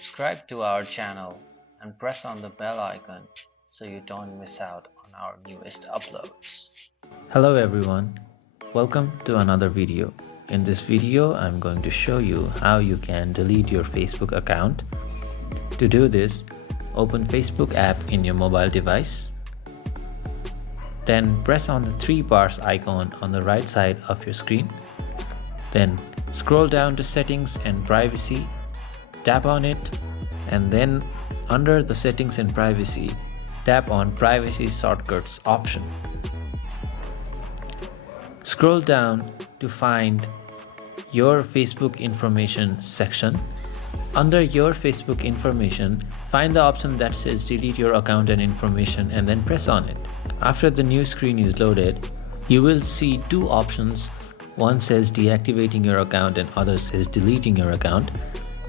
Subscribe to our channel and press on the bell icon so you don't miss out on our newest uploads. Hello everyone, welcome to another video. In this video, I'm going to show you how you can delete your Facebook account. To do this, open Facebook app in your mobile device. Then press on the three bars icon on the right side of your screen. Then scroll down to settings and privacy, tap on it, and then under the settings and privacy, tap on privacy shortcuts option. Scroll down to find your Facebook information section. Under your Facebook information, find the option that says delete your account and information and then press on it. After the new screen is loaded, you will see two options. One says deactivating your account and other says deleting your account.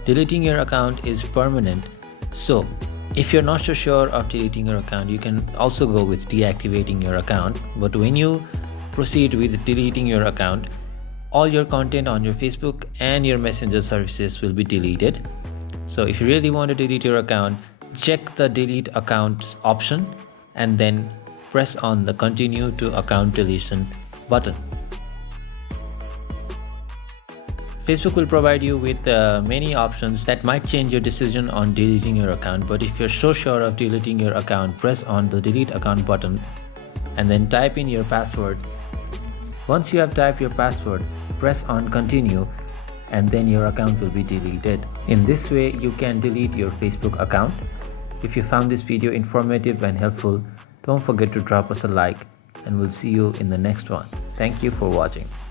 Deleting your account is permanent, so if you're not so sure of deleting your account, you can also go with deactivating your account. But when you proceed with deleting your account, all your content on your Facebook and your Messenger services will be deleted. So if you really want to delete your account, check the delete account option and then press on the continue to account deletion button. Facebook will provide you with many options that might change your decision on deleting your account, but if you're so sure of deleting your account, press on the delete account button and then type in your password. Once you have typed your password, press on continue and then your account will be deleted. In this way, you can delete your Facebook account. If you found this video informative and helpful, don't forget to drop us a like and we'll see you in the next one. Thank you for watching.